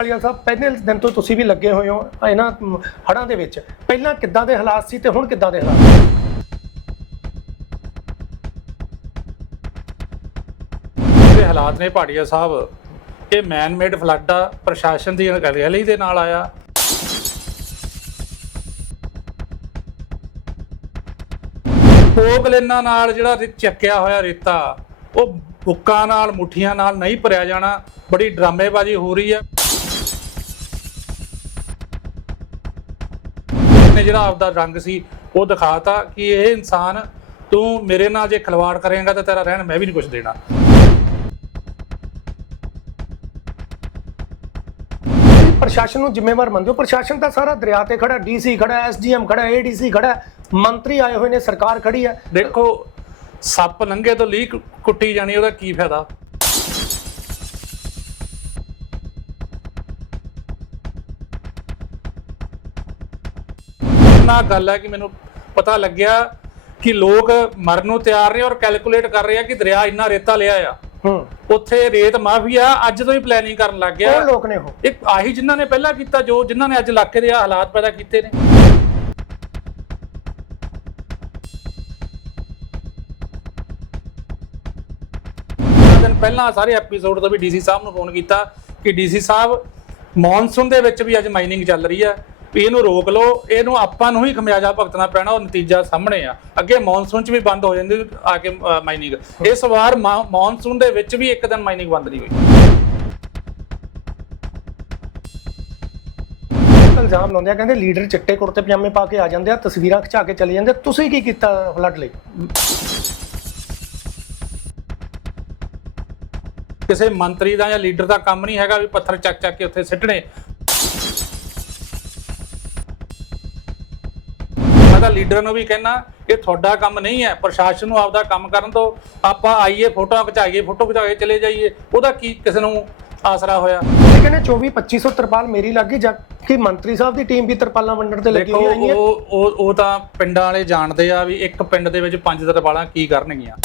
ਵਾਲੀਆ ਸਾਹਿਬ, ਪਹਿਲੇ ਦਿਨ ਤੋਂ ਤੁਸੀਂ ਵੀ ਲੱਗੇ ਹੋਏ ਹੋ ਇਹਨਾਂ ਹੜਾਂ ਦੇ ਵਿੱਚ। ਪਹਿਲਾਂ ਕਿੱਦਾਂ ਦੇ ਹਾਲਾਤ ਸੀ ਤੇ ਹੁਣ ਕਿੱਦਾਂ ਦੇ ਹਾਲਾਤ? ਜਿਹੜੇ ਹਾਲਾਤ ਨੇ ਭਾਟੀਆ ਸਾਹਿਬ, ਇਹ ਮੈਨ ਮੇਡ ਫਲੱਡ ਆ, ਪ੍ਰਸ਼ਾਸਨ ਦੀ ਅਣਗਹਿਲੀ ਦੇ ਨਾਲ ਆਇਆ। ਪੋਗਲੇਨਾਂ ਨਾਲ ਜਿਹੜਾ ਚੱਕਿਆ ਹੋਇਆ ਰੇਤਾ, ਉਹ ਬੁੱਕਾਂ ਨਾਲ, ਮੁੱਠੀਆਂ ਨਾਲ ਨਹੀਂ ਭਰਿਆ ਜਾਣਾ, ਬੜੀ ਡਰਾਮੇਬਾਜ਼ੀ ਹੋ ਰਹੀ ਹੈ ਨੇ ਜਿਹੜਾ ਆਪਦਾ ਰੰਗ ਸੀ ਉਹ ਦਿਖਾਤਾ ਕਿ ਇਹ ਇਨਸਾਨ ਤੂੰ ਮੇਰੇ ਨਾਲ ਜੇ ਖਿਲਵਾੜ ਕਰੇਂਗਾ ਤਾਂ ਤੇਰਾ ਰਹਿਣ ਮੈਂ ਵੀ ਨਹੀਂ ਕੁਝ ਦੇਣਾ। ਪ੍ਰਸ਼ਾਸਨ ਨੂੰ ਜ਼ਿੰਮੇਵਾਰ ਮੰਨਦੇ ਹੋ। ਪ੍ਰਸ਼ਾਸਨ ਤਾਂ ਸਾਰਾ ਦਰਿਆ ਤੇ ਖੜਾ ਡੀਸੀ ਖੜਾ ਐਸਡੀਐਮ ਖੜਾ ਏਡੀਸੀ ਖੜਾ ਮੰਤਰੀ ਆਏ ਹੋਏ ਨੇ ਸਰਕਾਰ ਖੜੀ ਹੈ। ਦੇਖੋ ਸੱਪ ਲੰਘੇ ਤੋਂ ਲੀਕ ਕੁੱਟੀ ਜਾਣੀ ਉਹਦਾ ਕੀ ਫਾਇਦਾ? ਨਾ ਗੱਲ ਹੈ ਕਿ ਮੈਨੂੰ ਪਤਾ ਲੱਗਿਆ ਕਿ ਲੋਕ ਮਰਨ ਨੂੰ ਤਿਆਰ ਨੇ ਔਰ ਕੈਲਕੂਲੇਟ ਕਰ ਰਹੇ ਆ ਕਿ ਦਰਿਆ ਇੰਨਾ ਰੇਤਾ ਲਿਆ ਆ। ਹੂੰ। ਉੱਥੇ ਰੇਤ ਮਾਫੀਆ ਅੱਜ ਤੋਂ ਹੀ ਪਲੈਨਿੰਗ ਕਰਨ ਲੱਗ ਗਿਆ। ਕੌਣ ਲੋਕ ਨੇ ਉਹ? ਇਹ ਆਹੀ ਜਿਨ੍ਹਾਂ ਨੇ ਪਹਿਲਾਂ ਕੀਤਾ ਜੋ ਜਿਨ੍ਹਾਂ ਨੇ ਅੱਜ ਇਲਾਕੇ ਦੇ ਹਾਲਾਤ ਪੈਦਾ ਕੀਤੇ ਨੇ। ਦਿਨ ਪਹਿਲਾਂ ਸਾਰੇ ਐਪੀਸੋਡ ਤੋਂ ਵੀ ਡੀਸੀ ਸਾਹਿਬ ਨੂੰ ਫੋਨ ਕੀਤਾ ਕਿ ਡੀਸੀ ਸਾਹਿਬ ਮੌਨਸੂਨ ਦੇ ਵਿੱਚ ਵੀ ਅੱਜ ਮਾਈਨਿੰਗ ਚੱਲ ਰਹੀ ਹੈ ਵੀ ਇਹਨੂੰ ਰੋਕ ਲਓ ਇਹਨੂੰ ਆਪਾਂ ਨੂੰ ਹੀ ਖਮਿਆਜਾ ਭੁਗਤਣਾ ਪੈਣਾ ਉਹ ਨਤੀਜਾ ਸਾਹਮਣੇ ਆ। ਅੱਗੇ ਮੌਨਸੂਨ 'ਚ ਵੀ ਬੰਦ ਹੋ ਜਾਂਦੀ ਆ ਕੇ ਮਾਈਨਿੰਗ ਇਸ ਵਾਰ ਮੌਨਸੂਨ ਦੇ ਵਿੱਚ ਵੀ ਇੱਕ ਦਿਨ ਮਾਈਨਿੰਗ ਬੰਦ ਨਹੀਂ ਹੋਈ। ਇਲਜ਼ਾਮ ਲਾਉਂਦੇ ਆ ਕਹਿੰਦੇ ਲੀਡਰ ਚਿੱਟੇ ਕੁੜਤੇ ਪਜਾਮੇ ਪਾ ਕੇ ਆ ਜਾਂਦੇ ਆ ਤਸਵੀਰਾਂ ਖਿਚਾ ਕੇ ਚਲੇ ਜਾਂਦੇ। ਤੁਸੀਂ ਕੀ ਕੀਤਾ ਫਲੱਡ ਲਈ? ਕਿਸੇ ਮੰਤਰੀ ਦਾ ਜਾਂ ਲੀਡਰ ਦਾ ਕੰਮ ਨਹੀਂ ਹੈਗਾ ਵੀ ਪੱਥਰ ਚੱਕ ਚੱਕ ਕੇ ਉੱਥੇ ਸਿੱਟਣੇ। ਮੈਂ ਤਾਂ ਲੀਡਰ ਨੂੰ ਵੀ ਕਹਿਣਾ ਇਹ ਤੁਹਾਡਾ ਕੰਮ ਨਹੀਂ ਹੈ ਪ੍ਰਸ਼ਾਸਨ ਨੂੰ ਆਪਦਾ ਕੰਮ ਕਰਨ ਤੋਂ ਆਪਾਂ ਆਈਏ ਫੋਟੋਆਂ ਖਿਚਾਈਏ ਫੋਟੋ ਖਿਚਾ ਕੇ ਚਲੇ ਜਾਈਏ। ਉਹਦਾ ਕੀ ਕਿਸੇ ਨੂੰ ਆਸਰਾ ਹੋਇਆ? ਤੁਸੀਂ ਕਹਿੰਦੇ 24 2500 ਤਰਪਾਲ ਮੇਰੀ ਲੱਗ ਗਈ ਜਦ ਕਿ ਮੰਤਰੀ ਸਾਹਿਬ ਦੀ ਟੀਮ ਵੀ ਤਰਪਾਲਾਂ ਵੰਡਣ ਤੇ ਲੱਗੀ ਹੋਈ ਹੈ। ਉਹ ਉਹ ਤਾਂ ਪਿੰਡਾਂ ਵਾਲੇ ਜਾਣਦੇ ਆ ਵੀ ਇੱਕ ਪਿੰਡ ਦੇ ਵਿੱਚ ਪੰਜ ਦਰਬਾਰਾਂ ਕੀ ਕਰਨਗੀਆਂ।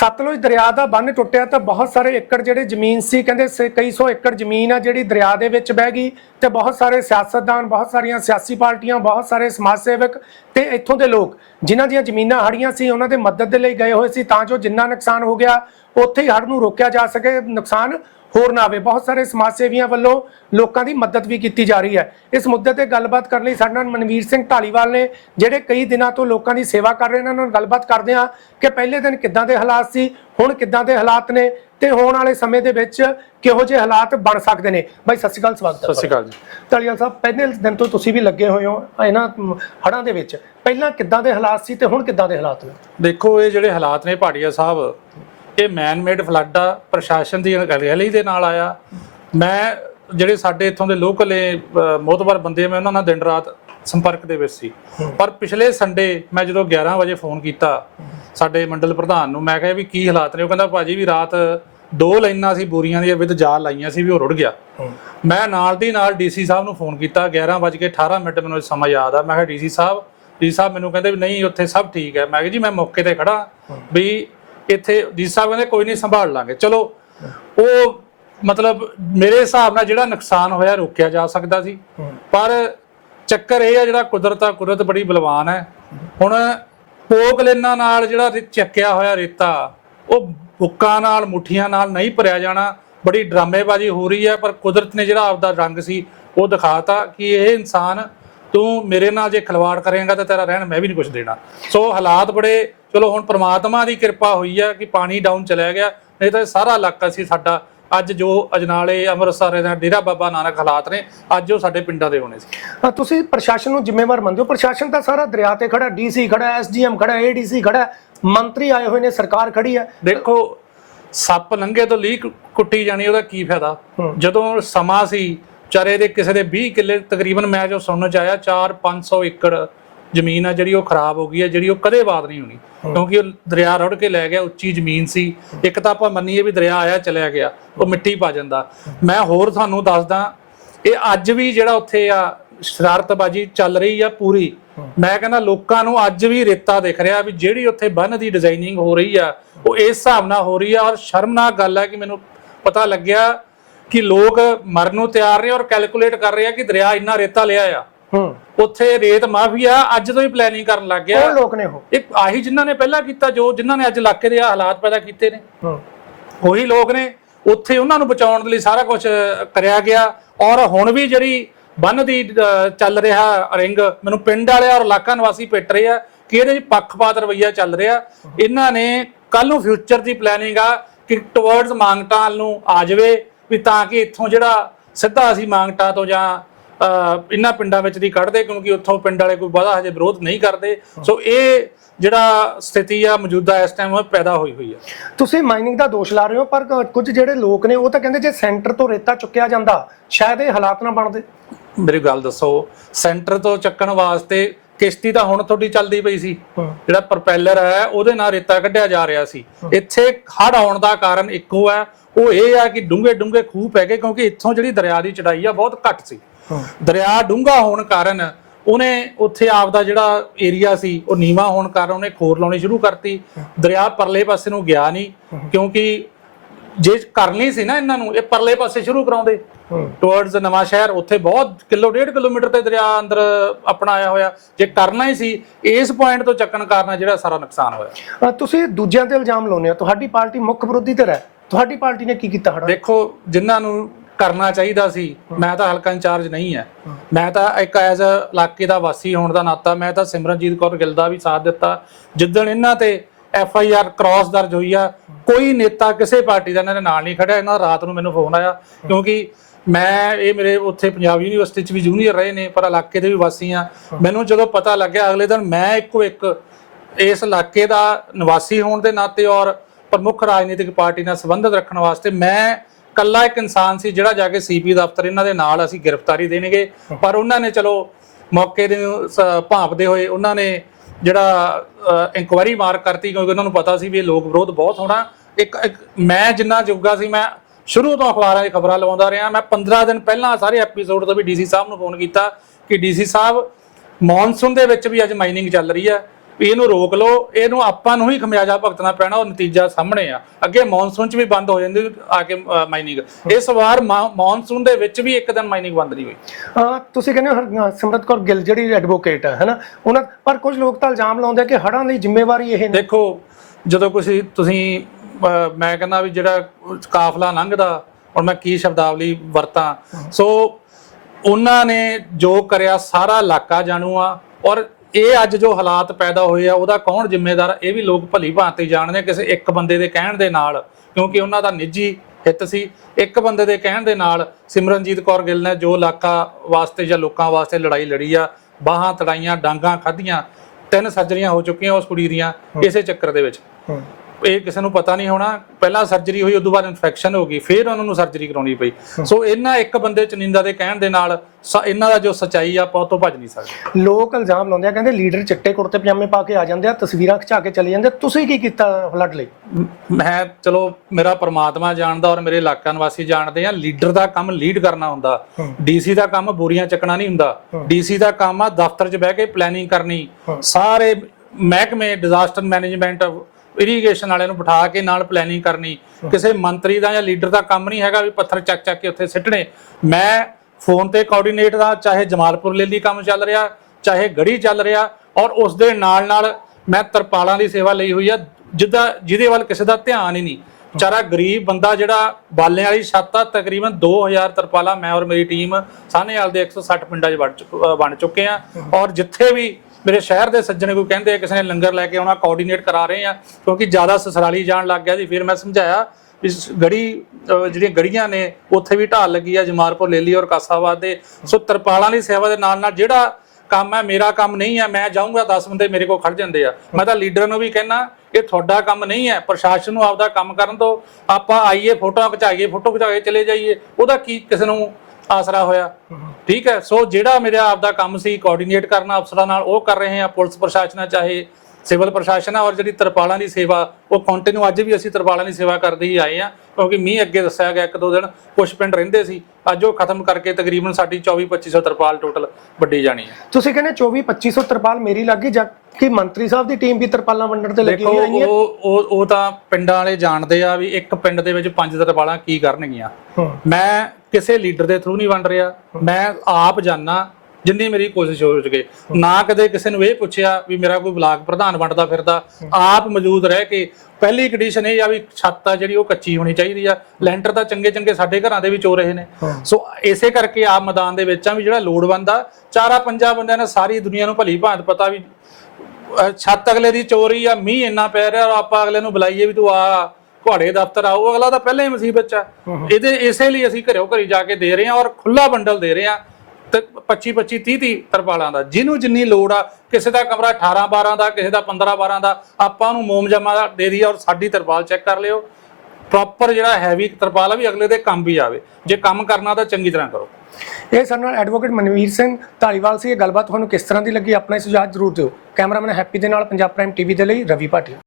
ਸਤਲੁਜ ਦਰਿਆ ਦਾ ਬੰਨ ਟੁੱਟਿਆ ਤਾਂ ਬਹੁਤ ਸਾਰੇ ਏਕੜ ਜਿਹੜੇ ਜ਼ਮੀਨ ਸੀ, ਕਹਿੰਦੇ ਸ- ਕਈ ਸੌ ਏਕੜ ਜ਼ਮੀਨ ਆ ਜਿਹੜੀ ਦਰਿਆ ਦੇ ਵਿੱਚ ਬਹਿ ਗਈ ਤੇ ਬਹੁਤ ਸਾਰੇ ਸਿਆਸਤਦਾਨ, ਬਹੁਤ ਸਾਰੀਆਂ ਸਿਆਸੀ ਪਾਰਟੀਆਂ, ਬਹੁਤ ਸਾਰੇ ਸਮਾਜ ਸੇਵਕ ਤੇ ਇੱਥੋਂ ਦੇ ਲੋਕ ਜਿਨ੍ਹਾਂ ਦੀਆਂ ਜ਼ਮੀਨਾਂ ਹੜੀਆਂ ਸੀ, ਉਹਨਾਂ ਦੇ ਮਦਦ ਦੇ ਲਈ ਗਏ ਹੋਏ ਸੀ ਤਾਂ ਜੋ ਜਿੰਨਾ ਨੁਕਸਾਨ ਹੋ ਗਿਆ, ਉੱਥੇ ਹੀ ਹੜ ਨੂੰ ਰੋਕਿਆ ਜਾ ਸਕੇ। ਨੁਕਸਾਨ ਹੋਰ ਨਾ ਆਵੇ। ਬਹੁਤ ਸਾਰੇ ਸਮਾਜ ਸੇਵੀਆਂ ਵੱਲੋਂ ਲੋਕਾਂ ਦੀ ਮਦਦ ਵੀ ਕੀਤੀ ਜਾ ਰਹੀ ਹੈ। ਇਸ ਮੁੱਦੇ ਤੇ ਗੱਲਬਾਤ ਕਰਨ ਲਈ ਸਾਡੇ ਨਾਲ ਮਨਵੀਰ ਸਿੰਘ ਢਾਲੀਵਾਲ ਨੇ ਜਿਹੜੇ ਕਈ ਦਿਨਾਂ ਤੋਂ ਲੋਕਾਂ ਦੀ ਸੇਵਾ ਕਰ ਰਹੇ ਨੇ ਉਹਨਾਂ ਨਾਲ ਗੱਲਬਾਤ ਕਰਦੇ ਹਾਂ ਕਿ ਪਹਿਲੇ ਦਿਨ ਕਿੱਦਾਂ ਦੇ ਹਾਲਾਤ ਸੀ ਹੁਣ ਕਿੱਦਾਂ ਦੇ ਹਾਲਾਤ ਨੇ ਤੇ ਹੋਣ ਵਾਲੇ ਸਮੇਂ ਦੇ ਵਿੱਚ ਕਿਹੋ ਜਿਹੇ ਹਾਲਾਤ ਬਣ ਸਕਦੇ ਨੇ। ਬਾਈ ਸਤਿ ਸ਼੍ਰੀ ਅਕਾਲ ਸਵਾਗਤ ਹੈ ਸਤਿ ਸ਼੍ਰੀ ਅਕਾਲ ਜੀ। ਢਾਲੀਵਾਲ ਸਾਹਿਬ ਪਹਿਲੇ ਦਿਨ ਤੋਂ ਤੁਸੀਂ ਵੀ ਲੱਗੇ ਹੋਏ ਹੋ ਇਹਨਾਂ ਹੜਾਂ ਦੇ ਵਿੱਚ। ਪਹਿਲਾਂ ਕਿੱਦਾਂ ਦੇ ਹਾਲਾਤ ਸੀ ਤੇ ਹੁਣ ਕਿੱਦਾਂ ਦੇ ਹਾਲਾਤ ਨੇ? ਦੇਖੋ ਇਹ ਜਿਹੜੇ ਹਾਲਾਤ ਨੇ ਭਾਟੀਆ ਸਾਹਿਬ ਇਹ ਮੈਨ ਮੇਡ ਫਲੱਡ ਆ, ਪ੍ਰਸ਼ਾਸਨ ਦੀ ਅਣਗਹਿਲੀ ਦੇ ਨਾਲ ਆਇਆ। ਮੈਂ ਜਿਹੜੇ ਸਾਡੇ ਇੱਥੋਂ ਦੇ ਲੋਕਲ ਮੋਤਬਰ ਬੰਦੇ ਮੈਂ ਉਹਨਾਂ ਨਾਲ ਦਿਨ ਰਾਤ ਸੰਪਰਕ ਦੇ ਵਿੱਚ ਸੀ। ਪਰ ਪਿਛਲੇ ਸੰਡੇ ਮੈਂ ਜਦੋਂ 11 ਵਜੇ ਫੋਨ ਕੀਤਾ ਸਾਡੇ ਮੰਡਲ ਪ੍ਰਧਾਨ ਨੂੰ, ਮੈਂ ਕਿਹਾ ਵੀ ਕੀ ਹਾਲਾਤ ਨੇ? ਉਹ ਕਹਿੰਦਾ ਭਾਜੀ ਵੀ ਰਾਤ ਦੋ ਲਾਈਨਾਂ ਸੀ ਬੋਰੀਆਂ ਦੀਆਂ ਵਿਦ ਜਾਲ ਲਾਈਆਂ ਸੀ ਵੀ ਉਹ ਰੁੜ ਗਿਆ। ਮੈਂ ਨਾਲ ਦੀ ਨਾਲ ਡੀਸੀ ਸਾਹਿਬ ਨੂੰ ਫੋਨ ਕੀਤਾ 11:18 ਮਿੰਟ ਮੈਨੂੰ ਇਹ ਸਮਾਂ ਯਾਦ ਆ। ਮੈਂ ਕਿਹਾ ਡੀਸੀ ਸਾਹਿਬ ਡੀਸੀ ਸਾਹਿਬ ਮੈਨੂੰ ਕਹਿੰਦੇ ਵੀ ਨਹੀਂ, ਉੱਥੇ ਸਭ ਠੀਕ ਹੈ। ਮੈਂ ਕਿਹਾ, ਜੀ ਮੈਂ ਮੌਕੇ ਤੇ ਖੜਾ ਵੀ ਇੱਥੇ ਡੀਸੀ ਸਾਹਿਬ ਕਹਿੰਦੇ ਕੋਈ ਨਹੀਂ ਸੰਭਾਲ ਲਾਂਗੇ। ਚਲੋ, ਉਹ ਮਤਲਬ ਮੇਰੇ ਹਿਸਾਬ ਨਾਲ ਜਿਹੜਾ ਨੁਕਸਾਨ ਹੋਇਆ ਰੋਕਿਆ ਜਾ ਸਕਦਾ ਸੀ। ਪਰ ਚੱਕਰ ਇਹ ਆ ਜਿਹੜਾ ਕੁਦਰਤ ਆ, ਕੁਦਰਤ ਬੜੀ ਬਲਵਾਨ ਹੈ। ਹੁਣ ਪੋਗਲੇਨਾਂ ਨਾਲ ਜਿਹੜਾ ਚੱਕਿਆ ਹੋਇਆ ਰੇਤਾ, ਉਹ ਬੁੱਕਾਂ ਨਾਲ, ਮੁੱਠੀਆਂ ਨਾਲ ਨਹੀਂ ਭਰਿਆ ਜਾਣਾ। ਬੜੀ ਡਰਾਮੇਬਾਜ਼ੀ ਹੋ ਰਹੀ ਹੈ, ਪਰ ਕੁਦਰਤ ਨੇ ਜਿਹੜਾ ਆਪਦਾ ਰੰਗ ਸੀ, ਉਹ ਦਿਖਾਤਾ ਕਿ ਇਹ ਇਨਸਾਨ ਤੂੰ ਮੇਰੇ ਨਾਲ ਜੇ ਖਿਲਵਾੜ ਕਰੇਗਾ ਤਾਂ ਤੇਰਾ ਰਹਿਣ ਮੈਂ ਵੀ ਨਹੀਂ ਕੁਝ ਦੇਣਾ। ਸੋ ਹਾਲਾਤ ਬੜੇ ਚਲੋ ਹੁਣ ਪ੍ਰਮਾਤਮਾ ਦੀ ਕਿਰਪਾ ਹੋਈ ਹੈ ਕਿ ਪਾਣੀ ਡਾਊਨ ਚਲਿਆ ਗਿਆ ਨਹੀਂ ਤਾਂ ਸਾਰਾ ਇਲਾਕਾ ਸੀ ਸਾਡਾ। ਅੱਜ ਜੋ ਅਜਨਾਲੇ ਅੰਮ੍ਰਿਤਸਰ ਦਾ ਡੇਰਾ ਬਾਬਾ ਨਾਨਕ ਹਾਲਾਤ ਨੇ ਅੱਜ ਉਹ ਸਾਡੇ ਪਿੰਡਾਂ ਦੇ ਹੋਣੇ ਸੀ। ਤੁਸੀਂ ਪ੍ਰਸ਼ਾਸਨ ਨੂੰ ਜ਼ਿੰਮੇਵਾਰ ਮੰਨਦੇ ਹੋ? ਪ੍ਰਸ਼ਾਸਨ ਤਾਂ ਸਾਰਾ ਦਰਿਆ ਤੇ ਖੜਾ ਡੀਸੀ ਖੜਾ ਐਸਡੀਐਮ ਖੜਾ ਏਡੀਸੀ ਖੜਾ ਮੰਤਰੀ ਆਏ ਹੋਏ ਨੇ ਸਰਕਾਰ ਖੜੀ ਹੈ ਦੇਖੋ ਸੱਪ ਲੰਘੇ ਤੋਂ ਲੀਕ ਕੁੱਟੀ ਜਾਣੀ ਉਹਦਾ ਕੀ ਫਾਇਦਾ? ਜਦੋਂ ਸਮਾਂ ਸੀ ਚਾਰੇ ਦੇ ਕਿਸੇ ਦੇ 20 ਕਿੱਲੇ ਤਕਰੀਬਨ ਮੈਂ ਜੋ ਸੁਣਨ ਚ ਆਇਆ 4 500 ਏਕੜ ਜ਼ਮੀਨ ਆ ਜਿਹੜੀ ਉਹ ਖਰਾਬ ਹੋ ਗਈ ਹੈ ਜਿਹੜੀ ਉਹ ਕਦੇ ਬਾਦ ਨਹੀਂ ਹੋਣੀ। ਕਿਉਂਕਿ ਉਹ ਦਰਿਆ ਰੁੜ ਕੇ ਲੈ ਗਿਆ ਉੱਚੀ ਜ਼ਮੀਨ ਸੀ। ਇੱਕ ਤਾਂ ਆਪਾਂ ਮੰਨੀਏ ਵੀ ਦਰਿਆ ਆਇਆ ਚਲਿਆ ਗਿਆ ਉਹ ਮਿੱਟੀ ਪਾ ਜਾਂਦਾ। ਮੈਂ ਹੋਰ ਤੁਹਾਨੂੰ ਦੱਸਦਾ ਇਹ ਅੱਜ ਵੀ ਜਿਹੜਾ ਉੱਥੇ ਆ ਸ਼ਰਾਰਤਬਾਜੀ ਚੱਲ ਰਹੀ ਆ ਪੂਰੀ। ਮੈਂ ਕਹਿੰਦਾ ਲੋਕਾਂ ਨੂੰ ਅੱਜ ਵੀ ਰੇਤਾ ਦਿਖ ਰਿਹਾ ਵੀ ਜਿਹੜੀ ਉੱਥੇ ਬੰਨ ਦੀ ਡਿਜ਼ਾਈਨਿੰਗ ਹੋ ਰਹੀ ਆ ਉਹ ਇਸ ਹਿਸਾਬ ਨਾਲ ਹੋ ਰਹੀ ਆ। ਔਰ ਸ਼ਰਮਨਾਕ ਗੱਲ ਹੈ ਕਿ ਮੈਨੂੰ ਪਤਾ ਲੱਗਿਆ ਕਿ ਲੋਕ ਮਰਨ ਨੂੰ ਤਿਆਰ ਨੇ ਔਰ ਕੈਲਕੂਲੇਟ ਕਰ ਰਹੇ ਆ ਕਿ ਦਰਿਆ ਇੰਨਾ ਰੇਤਾ ਲਿਆ ਆ। ਹੂੰ। ਉੱਥੇ ਰੇਤ ਮਾਫੀਆ ਅੱਜ ਤੋਂ ਹੀ ਪਲੈਨਿੰਗ ਕਰਨ ਲੱਗ ਗਿਆ। ਕੌਣ ਲੋਕ ਨੇ ਉਹ। ਇਹ ਆਹੀ ਜਿਨ੍ਹਾਂ ਨੇ ਪਹਿਲਾਂ ਕੀਤਾ ਜੋ ਜਿਨ੍ਹਾਂ ਨੇ ਅੱਜ ਇਲਾਕੇ ਦੇ ਆਹ ਹਾਲਾਤ ਪੈਦਾ ਕੀਤੇ ਨੇ। ਹੂੰ। ਉਹੀ ਲੋਕ ਨੇ ਉੱਥੇ ਉਹਨਾਂ ਨੂੰ ਬਚਾਉਣ ਦੇ ਲਈ ਸਾਰਾ ਕੁਝ ਕਰਿਆ ਗਿਆ। ਔਰ ਹੁਣ ਵੀ ਜਿਹੜੀ ਬੰਨ ਦੀ ਚੱਲ ਰਿਹਾ ਰਿੰਗ ਮੈਨੂੰ ਪਿੰਡ ਵਾਲੇ ਔਰ ਇਲਾਕਾ ਨਿਵਾਸੀ ਪਿੱਟ ਰਹੇ ਆ ਕਿ ਇਹਦੇ ਵਿੱਚ ਪੱਖਪਾਤ ਰਵਈਆ ਚੱਲ ਰਿਹਾ। ਇਹਨਾਂ ਨੇ ਕੱਲ ਨੂੰ ਫਿਊਚਰ ਦੀ ਪਲੈਨਿੰਗ ਆ ਕਿ ਟਵਰਡਸ ਮੰਗਟਾਂ ਨੂੰ ਆ ਜਾਵੇ ਵੀ ਤਾਂ ਕਿ ਇੱਥੋਂ ਜਿਹੜਾ ਸਿੱਧਾ ਅਸੀਂ ਮੰਗਟਾ ਤੋਂ ਜਾਂ ਇਹਨਾਂ ਪਿੰਡਾਂ ਵਿੱਚ ਦੀ ਕੱਢਦੇ ਕਿਉਂਕਿ ਉੱਥੋਂ ਪਿੰਡ ਵਾਲੇ ਕੋਈ ਵਾਧਾ ਹਜੇ ਵਿਰੋਧ ਨਹੀਂ ਕਰਦੇ। ਸੋ ਇਹ ਜਿਹੜਾ ਸਥਿਤੀ ਆ ਮੌਜੂਦਾ ਇਸ ਟਾਈਮ ਉਹ ਪੈਦਾ ਹੋਈ ਹੋਈ ਆ। ਤੁਸੀਂ ਮਾਈਨਿੰਗ ਦਾ ਦੋਸ਼ ਲਾ ਰਹੇ ਹੋ ਪਰ ਕੁਝ ਜਿਹੜੇ ਲੋਕ ਨੇ ਉਹ ਤਾਂ ਕਹਿੰਦੇ ਜੇ ਸੈਂਟਰ ਤੋਂ ਰੇਤਾ ਚੁੱਕਿਆ ਜਾਂਦਾ ਸ਼ਾਇਦ ਇਹ ਹਾਲਾਤ ਨਾ ਬਣਦੇ। ਮੇਰੀ ਗੱਲ ਦੱਸੋ ਸੈਂਟਰ ਤੋਂ ਚੱਕਣ ਵਾਸਤੇ ਕਿਸ਼ਤੀ ਤਾਂ ਹੁਣ ਤੁਹਾਡੀ ਚੱਲਦੀ ਪਈ ਸੀ। ਜਿਹੜਾ ਪ੍ਰੋਪੈਲਰ ਹੈ ਉਹਦੇ ਨਾਲ ਰੇਤਾ ਕੱਢਿਆ ਜਾ ਰਿਹਾ ਸੀ। ਇੱਥੇ ਹੜ ਆਉਣ ਦਾ ਕਾਰਨ ਇੱਕੋ ਹੈ। ਉਹ ਇਹ ਆ ਕਿ ਡੂੰਘੇ ਡੂੰਘੇ ਖੂਹ ਪੈ ਗਏ ਕਿਉਂਕਿ ਇੱਥੋਂ ਜਿਹੜੀ ਦਰਿਆ ਦੀ ਚੜਾਈ ਆ ਬਹੁਤ ਘੱਟ ਸੀ। ਦਰਿਆ ਡੂੰਘਾ ਹੋਣ ਕਾਰਨ ਉਹਨੇ ਉੱਥੇ ਆਪਦਾ ਜਿਹੜਾ ਏਰੀਆ ਸੀ ਉਹ ਨੀਵਾ ਹੋਣ ਕਾਰਨ ਉਹਨੇ ਖੋਰ ਲਾਉਣੀ ਸ਼ੁਰੂ ਕਰਤੀ। ਦਰਿਆ ਪਰਲੇ ਪਾਸੇ ਨੂੰ ਗਿਆ ਨਹੀਂ ਕਿਉਂਕਿ ਜੇ ਕਰਨੀ ਸੀ ਨਾ ਇਹਨਾਂ ਨੂੰ ਇਹ ਪਰਲੇ ਪਾਸੇ ਸ਼ੁਰੂ ਕਰਾਉਂਦੇ। ਟੁਵਰਡਸ ਨਵਾਂ ਸ਼ਹਿਰ ਉੱਥੇ ਬਹੁਤ ਕਿਲੋ ਡੇਢ ਕਿਲੋਮੀਟਰ ਤੇ ਦਰਿਆ ਅੰਦਰ ਆਪਣਾ ਆਇਆ ਹੋਇਆ। ਜੇ ਕਰਨਾ ਹੀ ਸੀ ਇਸ ਪੁਆਇੰਟ ਤੋਂ ਚੱਕਣ ਕਾਰਨ ਜਿਹੜਾ ਸਾਰਾ ਨੁਕਸਾਨ ਹੋਇਆ। ਤੁਸੀਂ ਦੂਜਿਆਂ ਤੇ ਇਲਜ਼ਾਮ ਲਾਉਂਦੇ ਹੋ ਤੁਹਾਡੀ ਪਾਰਟੀ ਮੁੱਖ ਵਿਰੋਧੀ ਧਿਰ ਹੈ। ਤੁਹਾਡੀ ਪਾਰਟੀ ਨੇ ਕੀ ਕੀਤਾ ਹੜਾ ਦੇਖੋ ਜਿਨ੍ਹਾਂ ਨੂੰ ਕਰਨਾ ਚਾਹੀਦਾ ਸੀ। ਮੈਂ ਤਾਂ ਹਲਕਾ ਇੰਚਾਰਜ ਨਹੀਂ ਹੈ। ਮੈਂ ਤਾਂ ਇੱਕ ਐਜ਼ ਅ ਇਲਾਕੇ ਦਾ ਵਾਸੀ ਹੋਣ ਦਾ ਨਾਤਾ ਮੈਂ ਤਾਂ ਸਿਮਰਨਜੀਤ ਕੌਰ ਗਿੱਲ ਦਾ ਵੀ ਸਾਥ ਦਿੱਤਾ। ਜਿੱਦਣ ਇਹਨਾਂ ਤੇ ਐਫ ਆਈ ਆਰ ਕ੍ਰਾਸ ਦਰਜ ਹੋਈ ਆ ਕੋਈ ਨੇਤਾ ਕਿਸੇ ਪਾਰਟੀ ਦਾ ਇਹਨਾਂ ਦੇ ਨਾਲ ਨਹੀਂ ਖੜਿਆ। ਇਹਨਾਂ ਦਾ ਰਾਤ ਨੂੰ ਮੈਨੂੰ ਫੋਨ ਆਇਆ ਕਿਉਂਕਿ ਮੈਂ ਇਹ ਮੇਰੇ ਉੱਥੇ ਪੰਜਾਬ ਯੂਨੀਵਰਸਿਟੀ ਚ ਵੀ ਜੂਨੀਅਰ ਰਹੇ ਨੇ ਪਰ ਇਲਾਕੇ ਦੇ ਵੀ ਵਾਸੀ ਆ। ਮੈਨੂੰ ਜਦੋਂ ਪਤਾ ਲੱਗਿਆ ਅਗਲੇ ਦਿਨ ਮੈਂ ਇੱਕੋ ਇੱਕ ਇਸ ਇਲਾਕੇ ਦਾ ਨਿਵਾਸੀ ਹੋਣ ਦੇ ਨਾਤੇ ਔਰ ਪ੍ਰਮੁੱਖ ਰਾਜਨੀਤਿਕ ਪਾਰਟੀ ਨਾਲ ਸੰਬੰਧਿਤ ਰੱਖਣ ਵਾਸਤੇ ਮੈਂ ਕੱਲਾ ਇੱਕ ਇਨਸਾਨ ਸੀ ਜਿਹੜਾ ਜਾ ਕੇ ਸੀਪੀ ਦਫ਼ਤਰ ਇਹਨਾਂ ਦੇ ਨਾਲ ਅਸੀਂ ਗ੍ਰਿਫਤਾਰੀ ਦੇਣਗੇ। ਪਰ ਉਹਨਾਂ ਨੇ ਚਲੋ ਮੌਕੇ ਦੇ ਭਾਂਪਦੇ ਹੋਏ ਉਹਨਾਂ ਨੇ ਜਿਹੜਾ ਇਨਕੁਆਇਰੀ ਮਾਰ ਕਰਤੀ ਕਿਉਂਕਿ ਉਹਨਾਂ ਨੂੰ ਪਤਾ ਸੀ ਵੀ ਇਹ ਲੋਕ ਵਿਰੋਧ ਬਹੁਤ ਹੋਣਾ। ਇੱਕ ਇੱਕ ਮੈਂ ਜਿੰਨਾ ਜੋਗਾ ਸੀ, ਮੈਂ ਸ਼ੁਰੂ ਤੋਂ ਅਖਬਾਰਾਂ 'ਚ ਖਬਰਾਂ ਲਵਾਉਂਦਾ ਰਿਹਾ। ਮੈਂ 15 ਦਿਨ ਪਹਿਲਾਂ ਸਾਰੇ ਐਪੀਸੋਡ ਤੋਂ ਵੀ ਡੀਸੀ ਸਾਹਿਬ ਨੂੰ ਫੋਨ ਕੀਤਾ ਕਿ ਡੀਸੀ ਸਾਹਿਬ ਮੌਨਸੂਨ ਦੇ ਵਿੱਚ ਵੀ ਅੱਜ ਮਾਈਨਿੰਗ ਚੱਲ ਰਹੀ ਹੈ। ਵੀ ਇਹਨੂੰ ਰੋਕ ਲਓ ਇਹਨੂੰ ਆਪਾਂ ਨੂੰ ਹੀ ਖਮਿਆਜਾ ਭੁਗਤਣਾ ਪੈਣਾ ਉਹ ਨਤੀਜਾ ਸਾਹਮਣੇ ਆ। ਅੱਗੇ ਮੌਨਸੂਨ 'ਚ ਵੀ ਬੰਦ ਹੋ ਜਾਂਦੀ ਆ ਕੇ ਮਾਈਨਿੰਗ ਇਸ ਵਾਰ ਮੌਨਸੂਨ ਦੇ ਵਿੱਚ ਵੀ ਇੱਕ ਦਿਨ ਮਾਈਨਿੰਗ ਬੰਦ ਨਹੀਂ ਹੋਈ। ਤੁਸੀਂ ਕਹਿੰਦੇ ਹੋ ਸਿਮਰਤ ਕੌਰ ਗਿੱਲ ਜਿਹੜੀ ਐਡਵੋਕੇਟ ਹੈ ਹੈਨਾ? ਉਹਨਾਂ ਪਰ ਕੁਝ ਲੋਕ ਤਾਂ ਇਲਜ਼ਾਮ ਲਾਉਂਦੇ ਕਿ ਹੜਾਂ ਦੀ ਜ਼ਿੰਮੇਵਾਰੀ ਇਹ ਦੇਖੋ ਜਦੋਂ ਤੁਸੀਂ ਤੁਸੀਂ ਮੈਂ ਕਹਿੰਦਾ ਵੀ ਜਿਹੜਾ ਕਾਫਲਾ ਲੰਘਦਾ ਹੁਣ ਮੈਂ ਕੀ ਸ਼ਬਦਾਵਲੀ ਵਰਤਾਂ। ਸੋ ਉਹਨਾਂ ਨੇ ਜੋ ਕਰਿਆ ਸਾਰਾ ਇਲਾਕਾ ਜਾਣੂ ਆ ਔਰ ਇਹ ਅੱਜ ਜੋ ਹਾਲਾਤ ਪੈਦਾ ਹੋਏ ਆ ਉਹਦਾ ਕੌਣ ਜ਼ਿੰਮੇਦਾਰ? ਇਹ ਵੀ ਲੋਕ ਭਲੀ ਭਾਂਤੀ ਜਾਣਦੇ ਕਿਸੇ ਇੱਕ ਬੰਦੇ ਦੇ ਕਹਿਣ ਦੇ ਨਾਲ ਕਿਉਂਕਿ ਉਹਨਾਂ ਦਾ ਨਿੱਜੀ ਹਿੱਤ ਸੀ। ਇੱਕ ਬੰਦੇ ਦੇ ਕਹਿਣ ਦੇ ਨਾਲ ਸਿਮਰਨਜੀਤ ਕੌਰ ਗਿੱਲ ਨੇ ਜੋ ਇਲਾਕਾ ਵਾਸਤੇ ਜਾਂ ਲੋਕਾਂ ਵਾਸਤੇ ਲੜਾਈ ਲੜੀ ਆ ਬਾਹਾਂ ਤੜਾਈਆਂ ਡਾਂਗਾ ਖਾਧੀਆਂ ਤਿੰਨ ਸਰਜਰੀਆਂ ਹੋ ਚੁੱਕੀਆਂ ਉਸ ਕੁੜੀ ਦੀਆਂ ਇਸੇ ਚੱਕਰ ਦੇ ਵਿੱਚ। ਇਹ ਕਿਸੇ ਨੂੰ ਪਤਾ ਨਹੀਂ ਹੋਣਾ ਪਹਿਲਾਂ ਸਰਜਰੀ ਹੋਈ ਉਦੋਂ ਬਾਅਦ ਇਨਫੈਕਸ਼ਨ ਹੋ ਗਈ ਫਿਰ ਉਹਨਾਂ ਨੂੰ ਸਰਜਰੀ ਕਰਾਉਣੀ ਪਈ। ਸੋ ਇਹਨਾਂ ਇੱਕ ਬੰਦੇ ਚਨਿੰਦਾ ਦੇ ਕਹਿਣ ਦੇ ਨਾਲ ਇਹਨਾਂ ਦਾ ਜੋ ਸਚਾਈ ਆ ਆਪਾਂ ਉਹ ਤੋਂ ਭੱਜ ਨਹੀਂ ਸਕਦੇ। ਲੋਕ ਇਲਜ਼ਾਮ ਲਾਉਂਦੇ ਆ ਕਹਿੰਦੇ ਲੀਡਰ ਚਿੱਟੇ ਕੁੜਤੇ ਪਜਾਮੇ ਪਾ ਕੇ ਆ ਜਾਂਦੇ ਆ ਤਸਵੀਰਾਂ ਖਿਚਾ ਕੇ ਚਲੇ ਜਾਂਦੇ। ਤੁਸੀਂ ਕੀ ਕੀਤਾ ਫਲੱਡ ਲਈ? ਮ- ਮੈਂ ਚਲੋ ਮੇਰਾ ਪ੍ਰਮਾਤਮਾ ਜਾਣਦਾ ਔਰ ਮੇਰੇ ਇਲਾਕਾ ਨਿਵਾਸੀ ਜਾਣਦੇ ਆ ਲੀਡਰ ਦਾ ਕੰਮ ਲੀਡ ਕਰਨਾ ਹੁੰਦਾ। ਡੀਸੀ ਦਾ ਕੰਮ ਬੋਰੀਆਂ ਚੱਕਣਾ ਨਹੀਂ ਹੁੰਦਾ। ਡੀਸੀ ਦਾ ਕੰਮ ਆ ਦਫ਼ਤਰ 'ਚ ਬਹਿ ਕੇ ਪਲੈਨਿੰਗ ਕਰਨੀ। ਸਾਰੇ ਮਹਿਕਮੇ ਡਿਜ਼ਾਸਟਰ ਮੈਨੇਜਮੈਂਟ ਇਰੀਗੇਸ਼ਨ ਵਾਲਿਆਂ ਨੂੰ ਬਿਠਾ ਕੇ ਨਾਲ ਪਲੈਨਿੰਗ ਕਰਨੀ। ਕਿਸੇ ਮੰਤਰੀ ਦਾ ਜਾਂ ਲੀਡਰ ਦਾ ਕੰਮ ਨਹੀਂ ਹੈਗਾ ਵੀ ਪੱਥਰ ਚੱਕ ਚੱਕ ਕੇ ਉੱਥੇ ਸਿੱਟਣੇ। ਮੈਂ ਫੋਨ ਤੇ ਕੋਆਰਡੀਨੇਟ ਦਾ ਚਾਹੇ ਜਮਾਲਪੁਰ ਲੇਲੀ ਕੰਮ ਚੱਲ ਰਿਹਾ ਚਾਹੇ ਗੜੀ ਚੱਲ ਰਿਹਾ ਔਰ ਉਸ ਦੇ ਨਾਲ ਨਾਲ ਮੈਂ ਤਰਪਾਲਾਂ ਦੀ ਸੇਵਾ ਲਈ ਹੋਈ ਆ ਜਿੱਦਾਂ ਜਿਹਦੇ ਵੱਲ ਕਿਸੇ ਦਾ ਧਿਆਨ ਹੀ ਨਹੀਂ। ਵਿਚਾਰਾ ਗਰੀਬ ਬੰਦਾ ਜਿਹੜਾ ਬਾਲਿਆਂ ਵਾਲੀ ਛੱਤ ਆ ਤਕਰੀਬਨ 2000 ਤਰਪਾਲਾਂ ਮੈਂ ਔਰ ਮੇਰੀ ਟੀਮ ਸਾਹਨੇਵਾਲ ਦੇ 160 ਪਿੰਡਾਂ 'ਚ ਵੰਡ ਚੁੱਕੇ ਆ। ਔਰ ਜਿੱਥੇ ਵੀ ਮੇਰੇ ਸ਼ਹਿਰ ਦੇ ਸੱਜਣ ਕੋਈ ਕਹਿੰਦੇ ਆ, ਕਿਸੇ ਨੇ ਲੰਗਰ ਲੈ ਕੇ ਆਉਣਾ ਕੋਆਰਡੀਨੇਟ ਕਰਾ ਰਹੇ ਆ, ਕਿਉਂਕਿ ਜ਼ਿਆਦਾ ਸਸਰਾਲੀ ਜਾਣ ਲੱਗ ਗਿਆ ਸੀ ਫਿਰ ਮੈਂ ਸਮਝਾਇਆ ਵੀ ਗੜੀ ਜਿਹੜੀਆਂ ਗੜੀਆਂ ਨੇ, ਉੱਥੇ ਵੀ ਢਾਲ ਲੱਗੀ ਆ ਜਮਾਰਪੁਰ ਲੇਲੀ ਔਰ ਕਾਸਾਬਾਦ ਦੇ। ਸੋ ਤਰਪਾਲਾਂ ਦੀ ਸੇਵਾ ਦੇ ਨਾਲ ਨਾਲ ਜਿਹੜਾ ਕੰਮ ਹੈ, ਮੇਰਾ ਕੰਮ ਨਹੀਂ ਹੈ, ਮੈਂ ਜਾਊਂਗਾ 10 ਬੰਦੇ ਮੇਰੇ ਕੋਲ ਖੜ ਜਾਂਦੇ ਆ। ਮੈਂ ਤਾਂ ਲੀਡਰ ਨੂੰ ਵੀ ਕਹਿਣਾ ਇਹ ਤੁਹਾਡਾ ਕੰਮ ਨਹੀਂ ਹੈ, ਪ੍ਰਸ਼ਾਸਨ ਨੂੰ ਆਪਦਾ ਕੰਮ ਕਰਨ ਤੋਂ ਆਪਾਂ ਆਈਏ ਫੋਟੋਆਂ ਖਿਚਾਈਏ, ਫੋਟੋ ਖਿਚਾ ਕੇ ਚਲੇ ਜਾਈਏ। ਉਹਦਾ ਕੀ ਕਿਸੇ ਨੂੰ ਆਸਰਾ ਹੋਇਆ। ਠੀਕ ਹੈ ਸੋ ਜਿਹੜਾ ਮੇਰਾ ਆਪਦਾ ਕੰਮ ਸੀ ਕੋਆਰਡੀਨੇਟ ਕਰਨਾ ਅਫਸਰਾਂ ਨਾਲ ਉਹ ਕਰ ਰਹੇ ਆ ਪੁਲਿਸ ਪ੍ਰਸ਼ਾਸਨ ਆ ਚਾਹੇ ਸਿਵਲ ਪ੍ਰਸ਼ਾਸਨ ਹੈ ਔਰ ਜਿਹੜੀ ਤਰਪਾਲਾਂ ਦੀ ਸੇਵਾ ਉਹ ਕੰਟੀਨਿਊ ਅੱਜ ਵੀ ਅਸੀਂ ਤਰਪਾਲਾਂ ਦੀ ਸੇਵਾ ਕਰਦੇ ਹੀ ਆਏ ਆ ਕਿਉਂਕਿ ਮੀਂਹ ਅੱਗੇ ਦੱਸਿਆ ਗਿਆ ਇੱਕ ਦੋ ਦਿਨ ਕੁਝ ਪਿੰਡ ਰਹਿੰਦੇ ਸੀ ਅੱਜ ਉਹ ਖਤਮ ਕਰਕੇ ਤਕਰੀਬਨ ਸਾਡੀ 24 2500 ਤਰਪਾਲ ਟੋਟਲ ਵੱਡੀ ਜਾਣੀ ਹੈ। ਤੁਸੀਂ ਕਹਿੰਦੇ 24 2500 ਤਰਪਾਲ ਮੇਰੀ ਲੱਗ ਗਈ ਜਦਕਿ ਮੰਤਰੀ ਸਾਹਿਬ ਦੀ ਟੀਮ ਵੀ ਤਰਪਾਲਾਂ ਵੰਡਣ ਤੇ ਲੱਗੀ ਹੋਈ ਆਈ ਹੈ? ਉਹ ਉਹ ਉਹ ਤਾਂ ਪਿੰਡਾਂ ਵਾਲੇ ਜਾਣਦੇ ਆ ਵੀ ਇੱਕ ਪਿੰਡ ਦੇ ਵਿੱਚ ਪੰਜ ਤਰਪਾਲਾਂ ਕੀ ਕਰਨਗੀਆਂ। ਹੂੰ। ਮੈਂ ਕਿਸੇ ਲੀਡਰ ਦੇ ਥਰੂ ਨਹੀਂ ਵੰਡ ਰਿਹਾ। ਮੈਂ ਆਪ ਜਾਣਾ ਜਿੰਨੀ ਮੇਰੀ ਕੋਸ਼ਿਸ਼ ਹੋ ਸਕੇ। ਨਾ ਕਦੇ ਕਿਸੇ ਨੂੰ ਇਹ ਪੁੱਛਿਆ ਵੀ ਮੇਰਾ ਕੋਈ ਬਲਾਕ ਪ੍ਰਧਾਨ ਵੰਡਦਾ ਫਿਰਦਾ। ਆਪ ਮੌਜੂਦ ਰਹਿ ਕੇ ਪਹਿਲੀ ਕੰਡੀਸ਼ਨ ਇਹ ਆ ਵੀ ਛੱਤ ਆ ਜਿਹੜੀ ਉਹ ਕੱਚੀ ਹੋਣੀ ਚਾਹੀਦੀ ਆ। ਲੈਂਟਰ ਤਾਂ ਚੰਗੇ ਚੰਗੇ ਸਾਡੇ ਘਰਾਂ ਦੇ ਵਿੱਚ ਹੋ ਰਹੇ ਨੇ। ਸੋ ਇਸੇ ਕਰਕੇ ਆਪ ਮੈਦਾਨ ਦੇ ਵਿੱਚ ਆ ਵੀ ਜਿਹੜਾ ਲੋੜਵੰਦ ਆ ਚਾਰਾ ਪੰਜਾ ਬੰਦਿਆਂ ਨੇ ਸਾਰੀ ਦੁਨੀਆ ਨੂੰ ਭਲੀ ਭਾਂਤ ਪਤਾ ਵੀ ਛੱਤ ਅਗਲੇ ਦੀ ਚੋਰੀ ਆ ਮੀਂਹ ਇੰਨਾ ਪੈ ਰਿਹਾ ਔਰ ਆਪਾਂ ਅਗਲੇ ਨੂੰ ਬੁਲਾਈਏ ਵੀ ਤੂੰ ਆ ਘੋੜੇ ਦਫ਼ਤਰ ਆ ਉਹ ਅਗਲਾ ਤਾਂ ਪਹਿਲਾਂ ਹੀ ਮੁਸੀਬਤ ਚ ਆ। ਇਹਦੇ ਇਸੇ ਲਈ ਅਸੀਂ ਘਰੋਂ ਘਰੀ ਜਾ ਕੇ ਦੇ ਰਹੇ ਹਾਂ ਔਰ ਖੁੱਲਾ ਬੰਡਲ ਦੇ ਰਹੇ ਹਾਂ ਤੇ 25 25 30 30 ਤਰਪਾਲਾਂ ਦਾ। ਜਿਹਨੂੰ ਜਿੰਨੀ ਲੋੜ ਆ ਕਿਸੇ ਦਾ ਕਮਰਾ 18 12 ਦਾ ਕਿਸੇ ਦਾ 15 12 ਦਾ ਆਪਾਂ ਨੂੰ ਮੋਮ ਜਮਾ ਦਾ ਦੇ ਦਈਏ ਔਰ ਸਾਡੀ ਤਰਪਾਲ ਚੈੱਕ ਕਰ ਲਿਓ। ਪ੍ਰੋਪਰ ਜਿਹੜਾ ਹੈਵੀ ਤਰਪਾਲ ਆ ਵੀ ਅਗਲੇ ਦੇ ਕੰਮ ਵੀ ਆਵੇ। ਜੇ ਕੰਮ ਕਰਨਾ ਤਾਂ ਚੰਗੀ ਤਰ੍ਹਾਂ ਕਰੋ। ਇਹ ਸਾਡੇ ਨਾਲ ਐਡਵੋਕੇਟ ਮਨਵੀਰ ਸਿੰਘ ਧਾਲੀਵਾਲ ਸੀ ਇਹ ਗੱਲਬਾਤ ਤੁਹਾਨੂੰ ਕਿਸ ਤਰ੍ਹਾਂ ਦੀ ਲੱਗੀ? ਆਪਣਾ ਸੁਝਾਅ ਜ਼ਰੂਰ ਦਿਓ। ਕੈਮਰਾਮੈਨ ਹੈਪੀ ਦੇ ਨਾਲ ਪੰਜਾਬ ਪ੍ਰਾਈਮ ਟੀਵੀ ਦੇ ਲਈ ਰਵੀ ਭਾਟੀਆ